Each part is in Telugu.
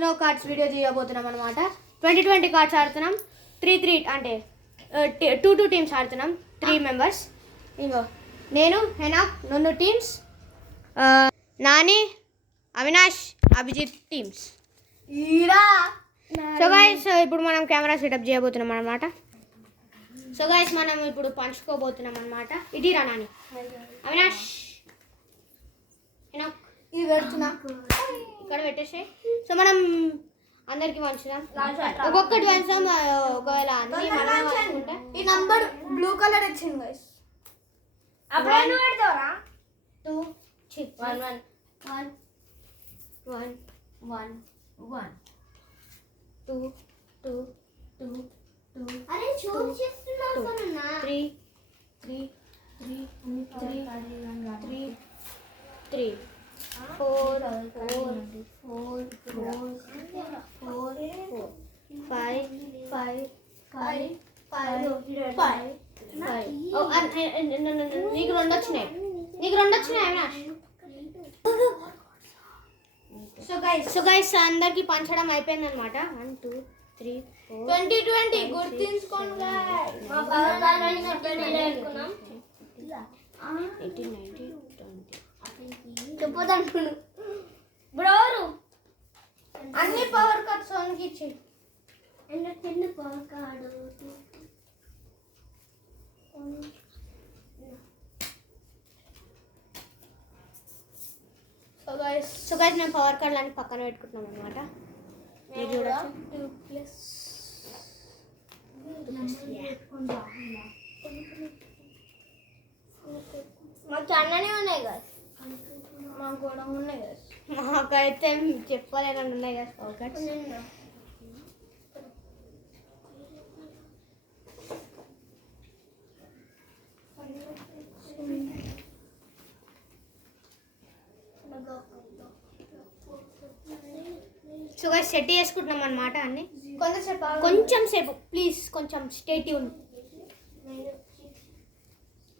యూనో కార్డ్స్ వీడియో తీయబోతున్నాం అనమాట. 20 కార్డ్స్ ఆడుతున్నాం. 3 అంటే 2 టీమ్స్ ఆడుతున్నాం. 3 మెంబర్స్. ఇంకో నేను హెనాక్ నన్ను teams, Nani Avinash Abhijeet teams. So guys ఇప్పుడు మనం కెమెరా సెటప్ చేయబోతున్నాం అనమాట. సో గైస్ మనం ఇప్పుడు పంచుకోబోతున్నాం అనమాట. ఇది రా నాని, అవినాష్, హెనాక్ ఇది పెడుతున్నా ఇక్కడ పెట్టేసి. సో మనం అందరికి పంచుదాం, ఒక్కొక్కటి పంచుదాం. ఒకవేళ అన్ని మనమే పంచుకుంటే ఈ నంబర్ బ్లూ కలర్ వచ్చింది గైస్. అప్పుడు నువ్వు పెడతావరా? 2 1 1 1 1 1 2 2 2 2 అరే చూడు చేస్తున్నావు కన్నా 3 3 3 3 3 3 4 4 4 4 5 5 5 5 నీకు 2 వచ్చినాయి. అవినాష్. సో గైస్ అందరికి పంచడం అయిపోయింది అనమాట. 1 2 3 4 2020 గుర్తించుకోండి గైస్. మా పవర్ కార్డ్ అని 20 అనుకున్నాం. 18 19 20 చెప్పొద్దనుకున్నాను బ్రో. అన్ని పవర్ కార్డ్స్ సోన్కి ఇచ్చేయి. చిన్న పవర్ కార్డు సో గైస్ నేను పవర్ కార్డ్ అన్ని పక్కన పెట్టుకుంటున్నాను అనమాట. మీరు చూడొచ్చు. మాకు అన్ననే ఉన్నాయి కదా, మాకు కూడా ఉన్నాయి కదా. మాకైతే చెప్పలేనని ఉన్నాయి కదా power cards. So guys set చేసుకుంటున్నాం అనమాట అన్ని. కొంచెం సేపు ప్లీజ్, కొంచెం స్టే ట్యూన్.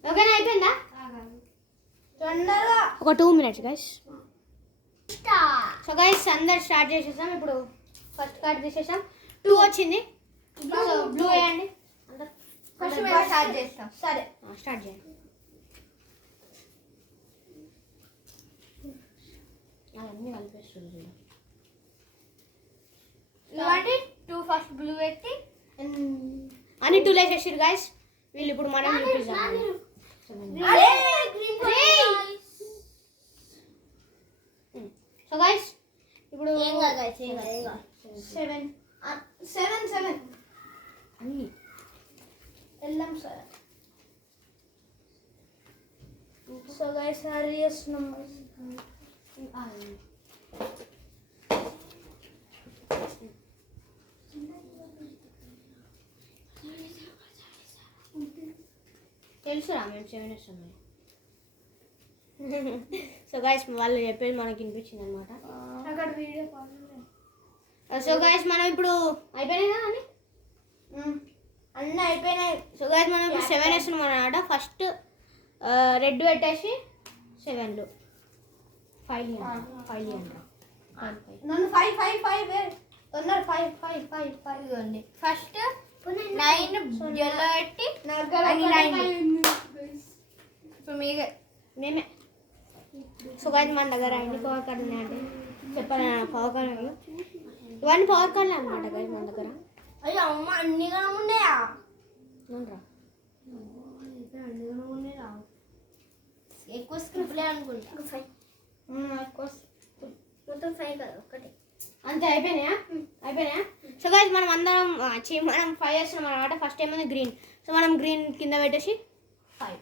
ఓకేనా? అయిపోయిందా? ఒక 2 minutes గైస్. సో గైస్ అందరు స్టార్ట్ చేసేసాం. ఇప్పుడు ఫస్ట్ కార్డ్ తీసేసాం. 2 వచ్చింది. సో బ్లూ వేయండి. స్టార్ట్ చేస్తాం. సరే స్టార్ట్ చేయండి. అవన్నీ కలిపేస్తుంది. ఇవ్వండి 2 ఫస్ట్ బ్లూ పెట్టి అన్ని 2 వేసేసారు గైస్. వీళ్ళు ఇప్పుడు మనం చూపిద్దాం. సో గైస్ ఇప్పుడు 7 అన్ని వెళ్ళాం సార్. సో గైస్ హరి చేస్తున్నాం. తెలుసురా మేము 7 ఇస్తున్నాం. సో గైస్ వాళ్ళు చెప్పేది మనకి వినిపించింది అనమాట. అక్కడ వీడియో సో గైస్ మనం ఇప్పుడు అయిపోయినాయి కదా అన్నీ అయిపోయినాయి. సో గైస్ మనం ఇప్పుడు 7 వేస్తున్నాం అనమాట. ఫస్ట్ రెడ్ పెట్టేసి 7లు 5 అంటారా? నన్ను 5 తొందర 5 ఇవ్వండి. ఫస్ట్ 9 జెల్లో పెట్టి అన్ని 9 ఇప్పుడు మీకే మేమే. సో గైస్ మన దగ్గర ఎన్ని పవర్ కార్డు ఉన్నాయంటే చెప్పాలి. పవర్ కార్డు ఇవన్నీ పవర్ కార్డులే అనమాట గైస్ మన దగ్గర. అయ్యో అమ్మ అన్ని గణం ఉన్నాయా? అవునరా, అన్ని గణం ఉన్నాయా? ఎక్కువ స్క్రిప్ట్లే అనుకుంటా. ఎక్కువ మొత్తం 5 కదా ఒకటి అంతే. అయిపోయినాయా? సో గైస్ మనం అందరం మనం 5 వేస్తున్నాం అనమాట. ఫస్ట్ ఏమైంది గ్రీన్. సో మనం గ్రీన్ కింద పెట్టేసి 5.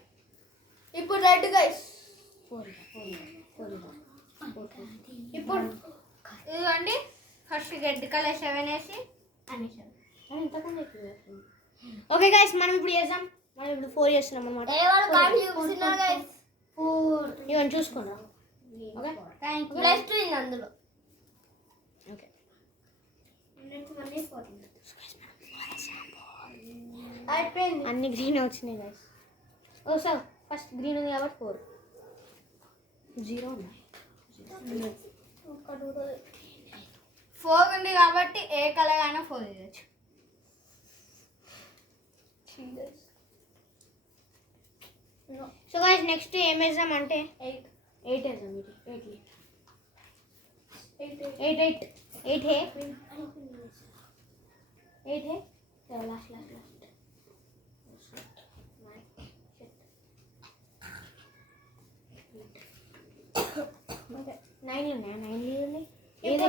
ఇప్పుడు రెడ్ గైస్. 4 ఇప్పుడు ఇదిగోండి ఫస్ట్ రెడ్ కలర్ 7 వేసి అన్ని 7. ఓకే గైస్ మనం ఇప్పుడు చేద్దాం. మనం ఇప్పుడు 4 చేస్తున్నాం అనమాట. ఇవన్నీ చూసుకోండి. ఓకే ప్లస్ 2 ఉంది అందులో. ఓకే అయిపోయింది. అన్ని గ్రీన్ వచ్చినాయి గైస్. ఓ సార్ ఫస్ట్ గ్రీన్ ఉంది కాబట్టి 4. 0 ఉన్నాయి. 4 ఉంది కాబట్టి ఏ కలర్ అయినా 4 వేయచ్చు. సో గైస్ నెక్స్ట్ ఏం వేద్దాం అంటే 8 వేద్దాం. ఇది 8 హే లాస్ట్ నైన్ ఉన్నాయి. ఏది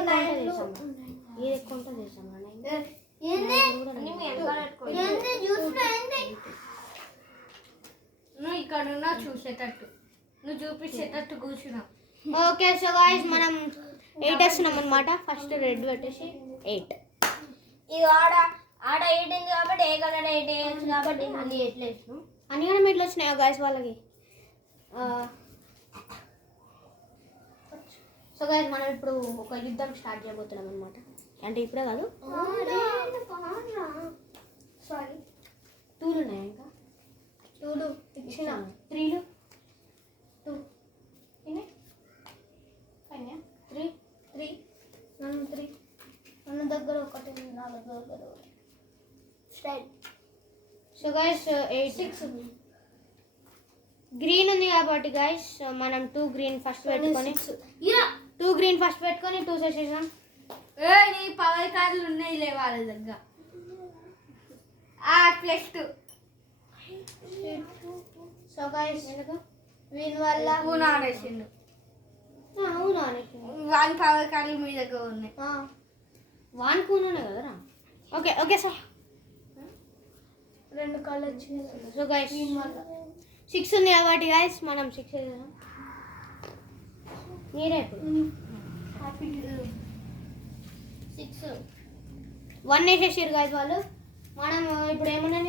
ఎక్కువ ఉంటుంది చేసాం నువ్వు ఇక్కడ ఉన్నా చూసేటట్టు, నువ్వు చూపించేటట్టు కూర్చున్నావు. ఓకే సో గాయ్స్ మనం 8 వేస్తున్నాం అనమాట. ఫస్ట్ రెడ్ పెట్టేసి 8. ఇది ఆడ 8 ఉంది కాబట్టి ఏ కలర్ 8 వేయచ్చు కాబట్టి అన్ని 8 వేసినాం. అన్ని కూడా మెట్లు వచ్చినాయా గాయస్ వాళ్ళకి? సో గాయస్ మనం ఇప్పుడు ఒక యుద్ధం స్టార్ట్ చేయబోతున్నాం అనమాట. అంటే ఇప్పుడే కాదు, సారీ 2లు ఉన్నాయి ఇంకా. 2 ఇచ్చిన 3లు 2 3 మన దగ్గర ఒకటి ఉంది, నా దగ్గర స్టైల్. సో గాయస్ 6 గ్రీన్ ఉంది కాబట్టి గాయస్ మనం 2 గ్రీన్ ఫస్ట్ పెట్టుకొని 2 గ్రీన్ ఫస్ట్ పెట్టుకొని 2 చేసేసాం. నీ పవర్ కార్డులు ఉన్నాయి వాళ్ళ దగ్గర. +2. సో గాయస్ వీని వల్ల నానేసిండు. అవునా వాని పవర్ కార్డులు మీ దగ్గర ఉన్నాయి. వాన్ కూనే కదరా. ఓకే సార్ 2 కాళ్ళు వచ్చినాయి. సో గైస్ 6 ఉంది కాబట్టి గైస్ మనం 6 వేద్దాం. మీరే ఇప్పుడు 1 వేసేసారు గైస్ వాళ్ళు. మనం ఇప్పుడు ఏమన్నా